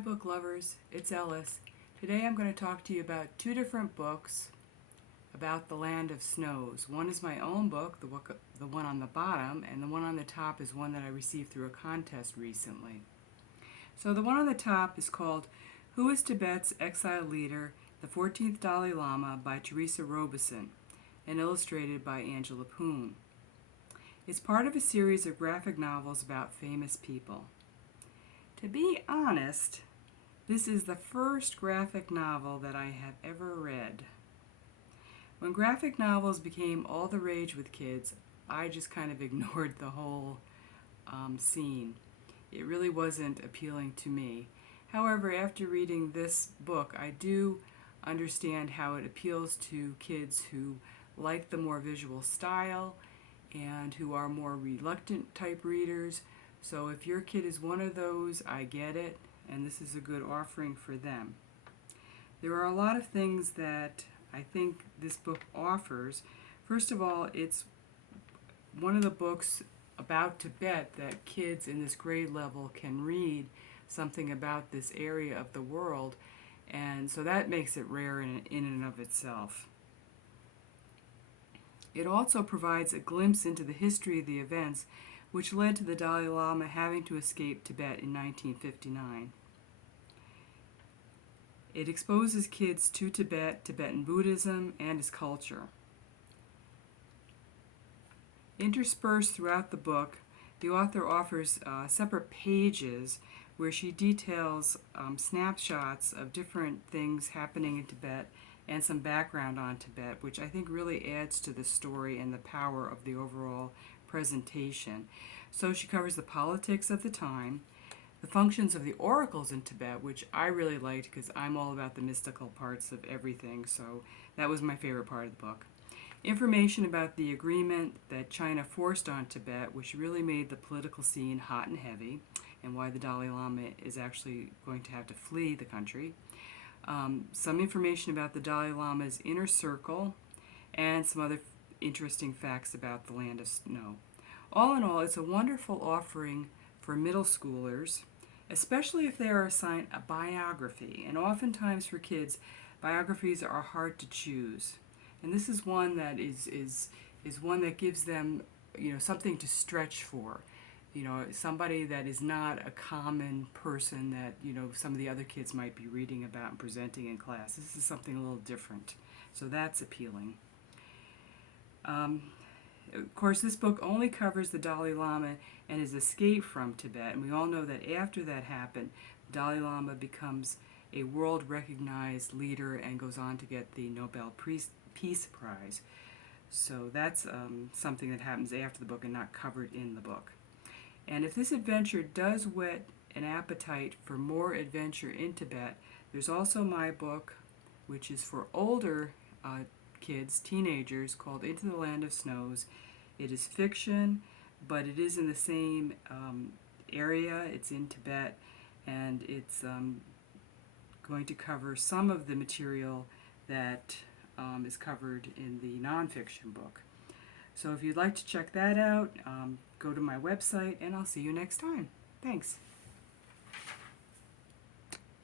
book lovers, it's Ellis. Today I'm going to talk to you about two different books about the land of snows. One is my own book, the one on the bottom, and the one on the top is one that I received through a contest recently. So the one on the top is called Who is Tibet's Exile Leader, the 14th Dalai Lama by Teresa Robeson, and illustrated by Angela Poon. It's part of a series of graphic novels about famous people. To be honest, this is the first graphic novel that I have ever read. When graphic novels became all the rage with kids, I just kind of ignored the whole scene. It really wasn't appealing to me. However, after reading this book, I do understand how it appeals to kids who like the more visual style and who are more reluctant type readers. So if your kid is one of those, I get it, and this is a good offering for them. There are a lot of things that I think this book offers. First of all, it's one of the books about Tibet that kids in this grade level can read something about this area of the world, and so that makes it rare in and of itself. It also provides a glimpse into the history of the events which led to the Dalai Lama having to escape Tibet in 1959. It exposes kids to Tibet, Tibetan Buddhism, and its culture. Interspersed throughout the book, the author offers separate pages where she details snapshots of different things happening in Tibet and some background on Tibet, which I think really adds to the story and the power of the overall presentation. So she covers the politics of the time, the functions of the oracles in Tibet, which I really liked because I'm all about the mystical parts of everything, so that was my favorite part of the book. Information about the agreement that China forced on Tibet, which really made the political scene hot and heavy, and why the Dalai Lama is actually going to have to flee the country. Some information about the Dalai Lama's inner circle, and some other interesting facts about the land of snow. All in all, it's a wonderful offering for middle schoolers, especially if they are assigned a biography. And oftentimes for kids, biographies are hard to choose. And this is one that is one that gives them, something to stretch for. Somebody that is not a common person that, some of the other kids might be reading about and presenting in class. This is something a little different. So that's appealing. Of course, this book only covers the Dalai Lama and his escape from Tibet, and we all know that after that happened, the Dalai Lama becomes a world-recognized leader and goes on to get the Nobel Peace Prize. So that's something that happens after the book and not covered in the book. And if this adventure does whet an appetite for more adventure in Tibet, there's also my book, which is for older kids, teenagers, called Into the Land of Snows. It is fiction, but it is in the same area. It's in Tibet, and it's going to cover some of the material that is covered in the nonfiction book. So if you'd like to check that out, go to my website, and I'll see you next time. Thanks.